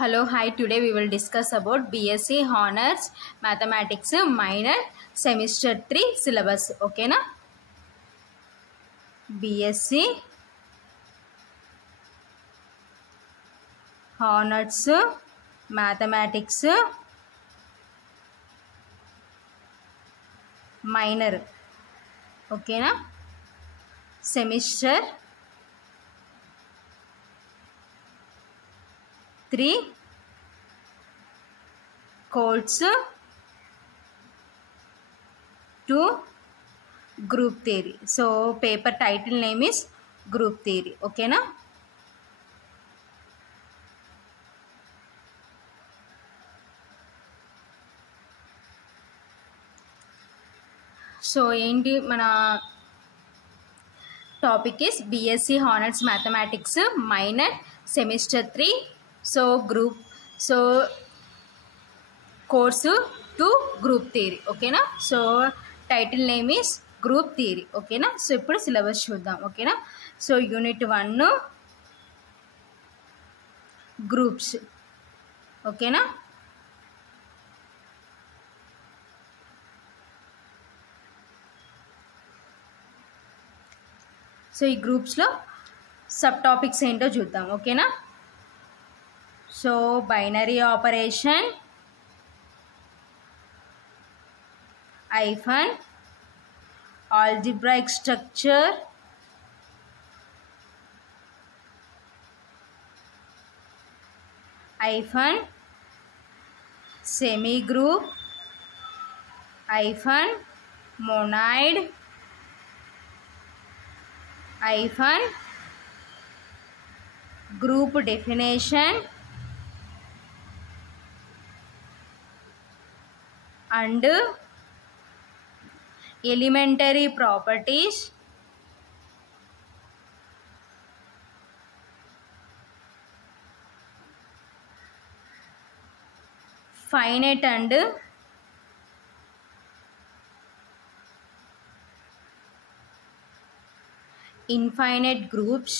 Hello, hi. Today we will discuss about BSc Honors Mathematics Minor Semester 3 syllabus. Okay, na? BSc Honors Mathematics Minor. Okay, na? Semester 3 codes to group theory. So paper title name is group theory. Okay, na? So ఏంటి మన topic is BSc Honors Mathematics Minor Semester 3 so group so course two group theory ఓకేనా. So title name is group theory ఓకేనా. So ఇప్పుడు syllabus చూద్దాం ఓకేనా. So unit 1 groups ఓకేనా. So ఈ గ్రూప్స్లో సబ్ టాపిక్స్ ఏంటో చూద్దాం ఓకేనా. So binary operation, hyphen, algebraic structure, hyphen, semi group, hyphen, monoid, hyphen, group definition and elementary properties, finite and infinite groups,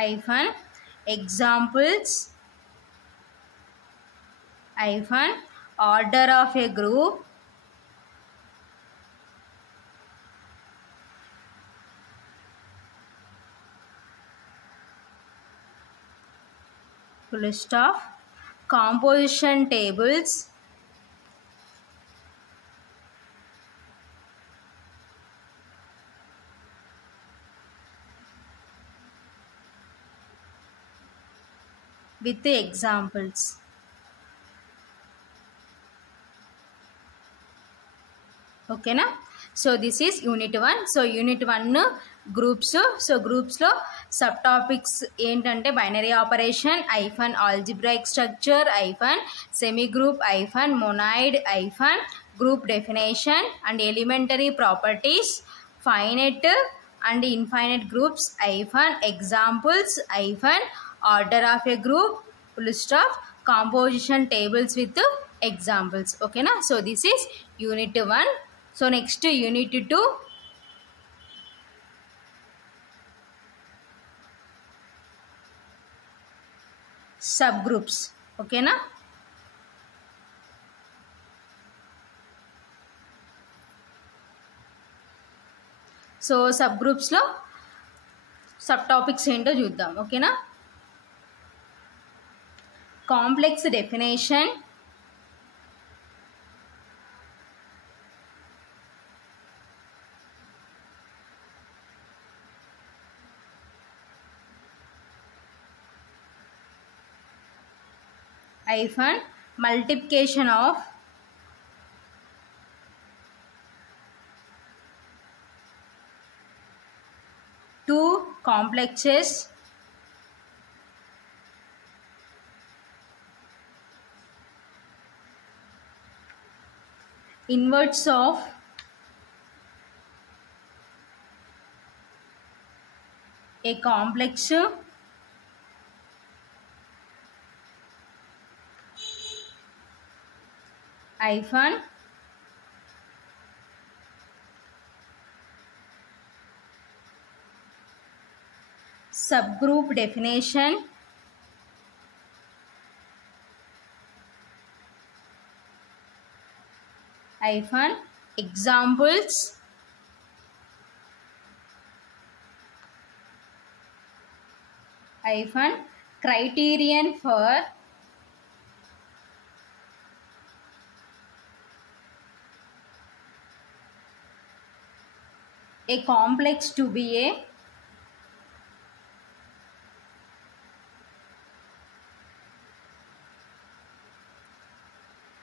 hyphen, examples, hyphen, order of a group, full stop, composition tables, with the examples. ఓకేనా. So this is unit 1. So unit 1 groups. So గ్రూప్స్లో sub topics ఏంటంటే binary operation, hyphen, algebraic structure, hyphen, semi group, hyphen, monoid, hyphen, group definition and elementary properties, finite and infinite groups, hyphen, examples, hyphen, order of a group, full stop, composition tables with examples ఓకేనా. So this is unit 1. So next unit 2 sub groups ఓకేనా. So sub గ్రూప్స్లో sub topics ఏంటో చూద్దాం ఓకేనా. Complex definition, hyphen, multiplication of two complexes, inverse of a complex hyphen subgroup definition hyphen examples hyphen criterion for a complex to be a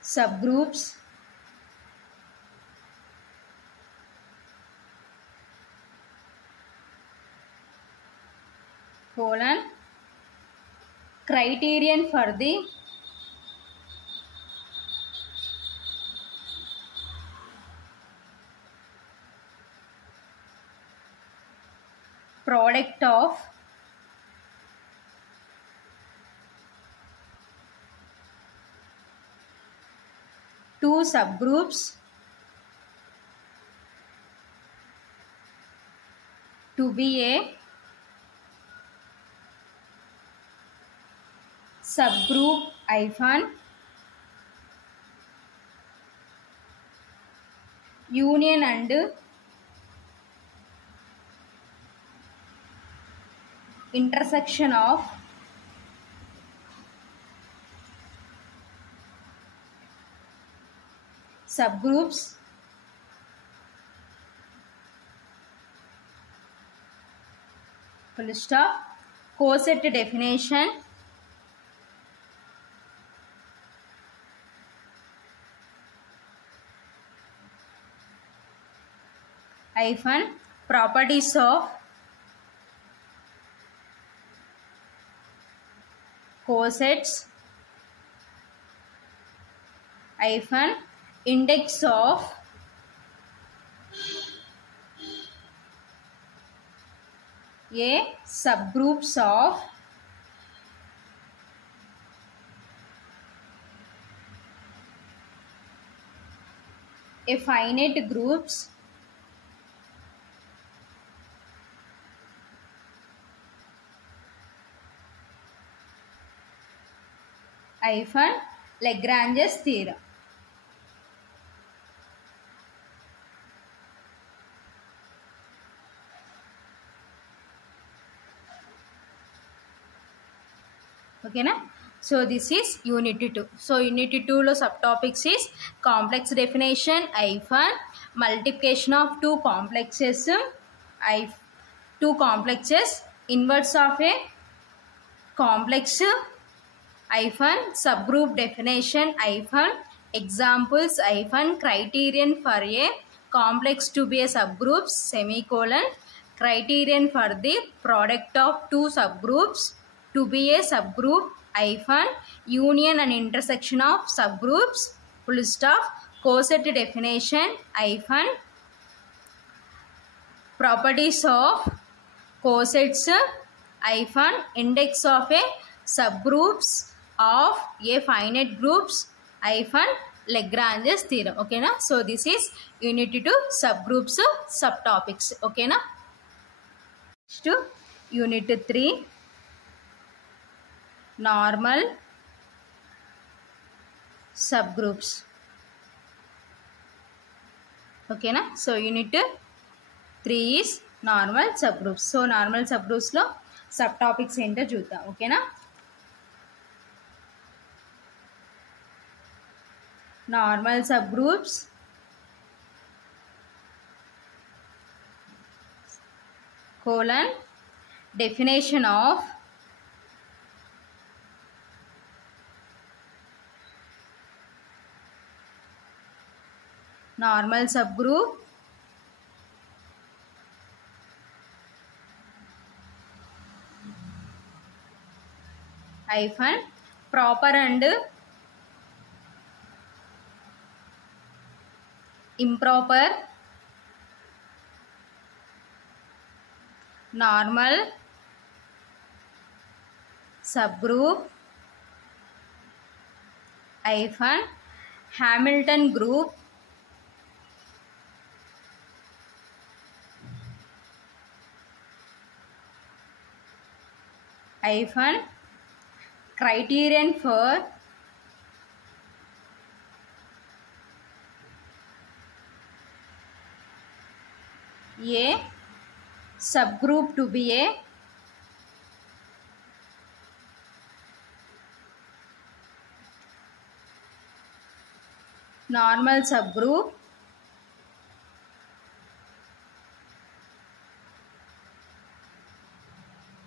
subgroups colon criterion for the product of two subgroups to be a subgroup hyphen union and intersection of subgroups full stop coset definition hyphen properties of cosets hyphen index of a subgroups of a finite groups hyphen Lagrange's theorem. Okay na? So this is unit 2. So unit 2 lo subtopics is complex definition hyphen multiplication of two complexes inverse of a complex hyphen subgroup definition hyphen examples hyphen criterion for a complex to be a subgroups semicolon criterion for the product of two subgroups to be a subgroup hyphen union and intersection of subgroups full stop coset definition hyphen properties of cosets hyphen index of a subgroups of a finite groups hyphen Lagrange's theorem. Okay na? So this is unit 2 subgroups subtopics. Okay na? Next to unit 3 normal subgroups. Okay na? So unit 3 is normal subgroups. So normal subgroups lo subtopics ento చూద్దాం. Okay na? Normal subgroups colon definition of normal subgroup hyphen proper and improper normal subgroup hyphen Hamilton group hyphen criterion for a subgroup to be a normal subgroup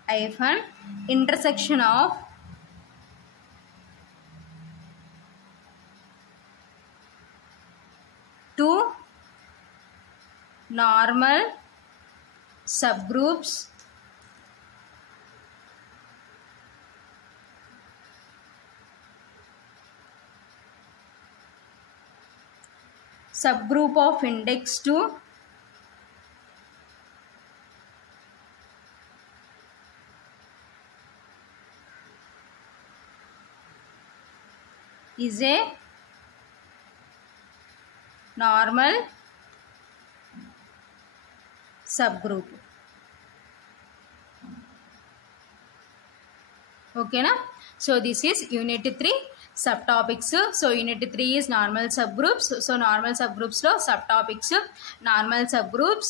hyphen intersection of two normal subgroups subgroup of index 2 is a normal subgroup. Okay na? So this is unit 3 subtopics. So unit 3 is normal subgroups. So normal subgroups lo subtopics normal subgroups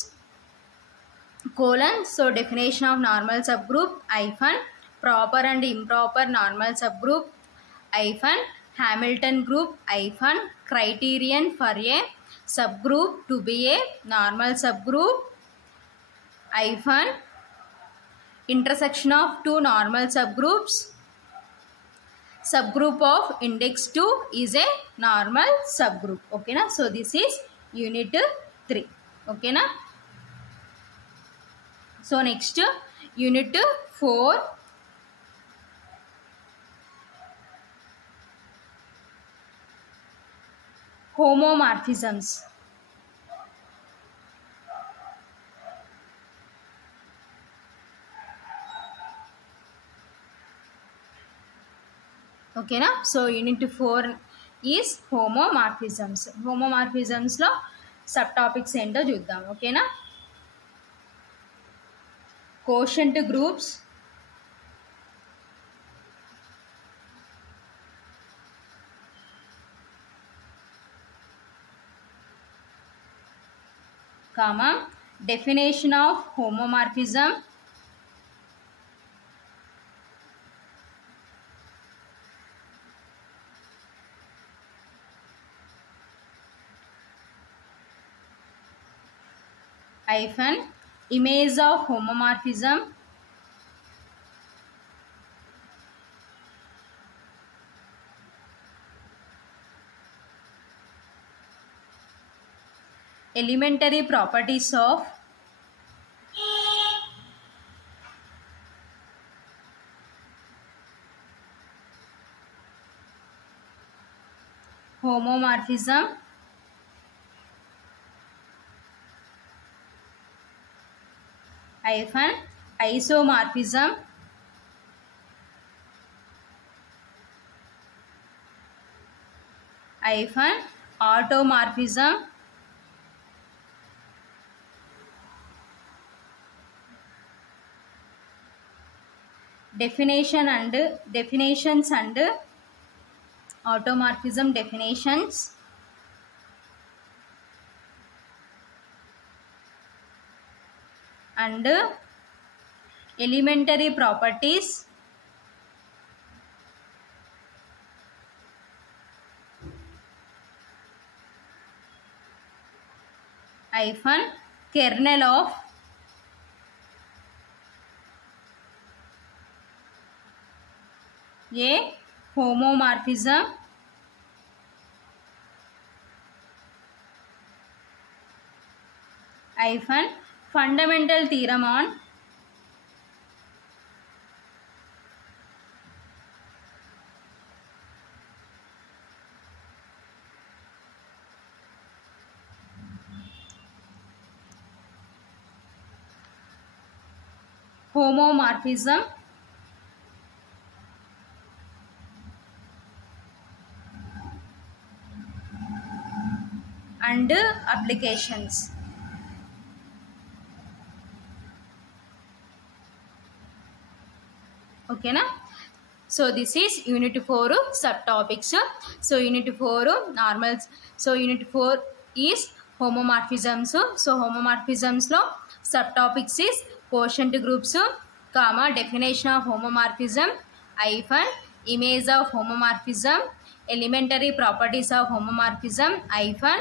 colon. So definition of normal subgroup hyphen proper and improper normal subgroup hyphen Hamilton group hyphen criterion for a subgroup to be a normal subgroup hyphen intersection of two normal subgroups subgroup of index 2 is a normal subgroup. Okay na? So this is unit 3. Okay na? So next unit 4 homomorphisms. Okay na? So unit 4 is homomorphisms. Homomorphisms lo subtopics ento chuddam. Okay na? Quotient groups comma definition of homomorphism hyphen image of homomorphism elementary properties of homomorphism hyphen isomorphism hyphen automorphism definitions and automorphism definitions and elementary properties hyphen kernel of a homomorphism hyphen fundamental theorem on homomorphism and applications. Okay na? So this is unit 4 subtopics. So unit 4 normal. So unit 4 is homomorphisms. So homomorphisms lo subtopics is quotient groups, comma, definition of homomorphism, hyphen, image of homomorphism, elementary properties of homomorphism, hyphen,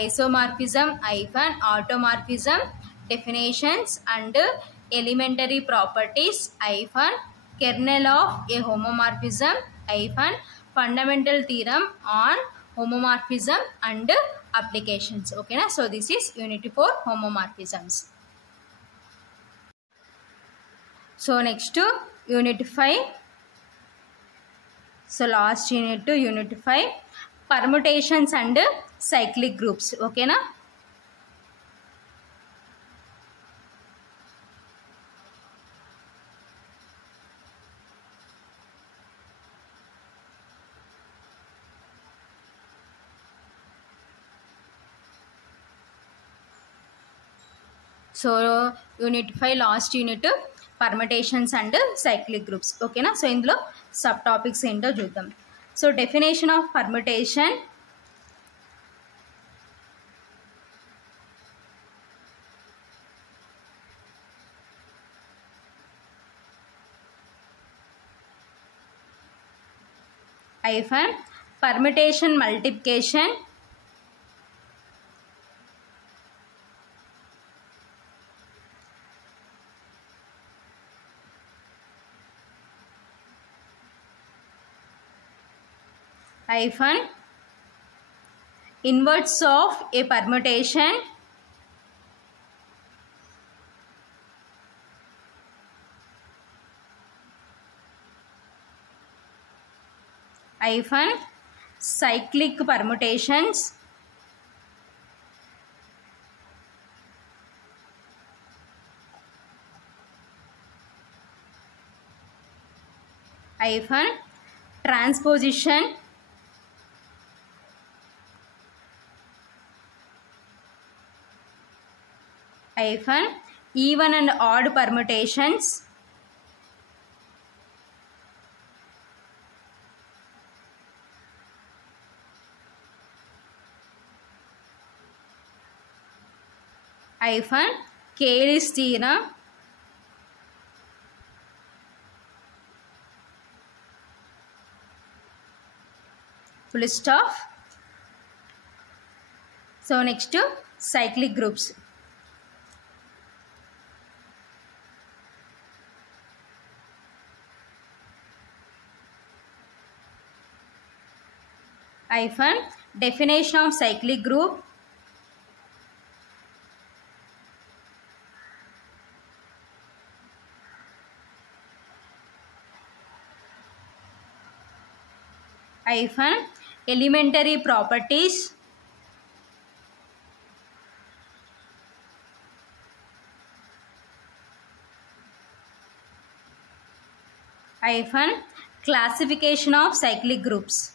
isomorphism, hyphen, automorphism, definitions and elementary properties, hyphen, kernel of a homomorphism, hyphen, fundamental theorem on homomorphism and applications. Okay na? So this is unit 4 homomorphisms. So next to unit 5. So last unit to unit 5, permutations and cyclic groups. Okay na? So unit 5 last unit permutations and cyclic groups. Okay na? So ఇందులో sub topics ఏంటో చూద్దాం. So definition of permutation, hyphen, permutation multiplication, hyphen, inverse of a permutation, hyphen, cyclic permutations, hyphen, transposition, hyphen, even and odd permutations, hyphen, Cayley's theorem, full stop. So next cyclic groups. Hyphen, definition of cyclic group, hyphen, elementary properties, hyphen, classification of cyclic groups.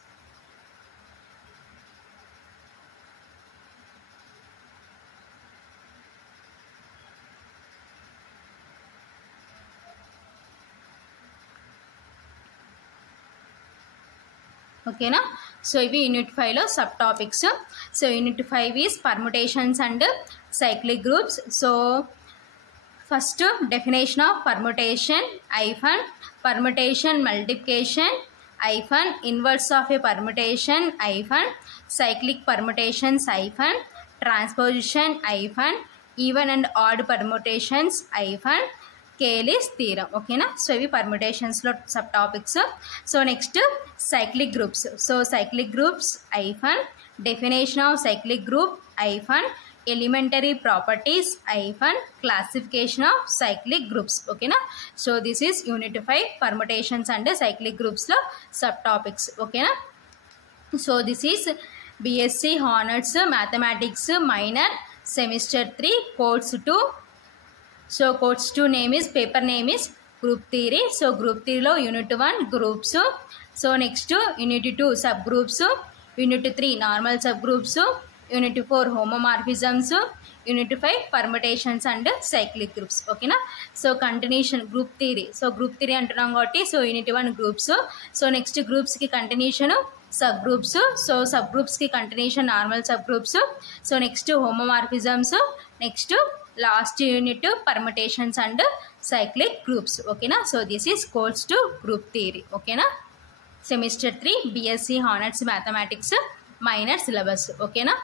Okay na? So ivi unit 5 lo subtopics. So unit 5 is permutations and cyclic groups. So first definition of permutation, hyphen, permutation multiplication, hyphen, inverse of a permutation, hyphen, cyclic permutations, hyphen, transposition, hyphen, even and odd permutations, hyphen, Cayley's theorem. Okay na? So ivi permutations lo subtopics. So next cyclic groups. So cyclic groups, hyphen, definition of cyclic group, hyphen, elementary properties, hyphen, classification of cyclic groups. Okay na? So this is unit 5 permutations and cyclic groups lo subtopics. Okay na? So this is BSc Honors Mathematics Minor Semester 3 Course 2. So course 2 name is, paper name is Group Theory. So Group Theory lo Unit 1 groups. So next Unit 2 subgroups, Unit 3 normal subgroups, unit 4 homomorphisms, unit 5 permutations and cyclic groups. ఓకేనా. So continuation group theory. So group theory అంటున్నాం కాబట్టి so unit 1 groups. So next గ్రూప్స్కి continuation sub groups. So sub గ్రూప్స్కి continuation normal sub groups. So next homomorphisms, next last unit permutations and cyclic groups. ఓకేనా. So this is course two group theory. ఓకేనా. Semester 3 BSc honours mathematics minor syllabus. ఓకేనా.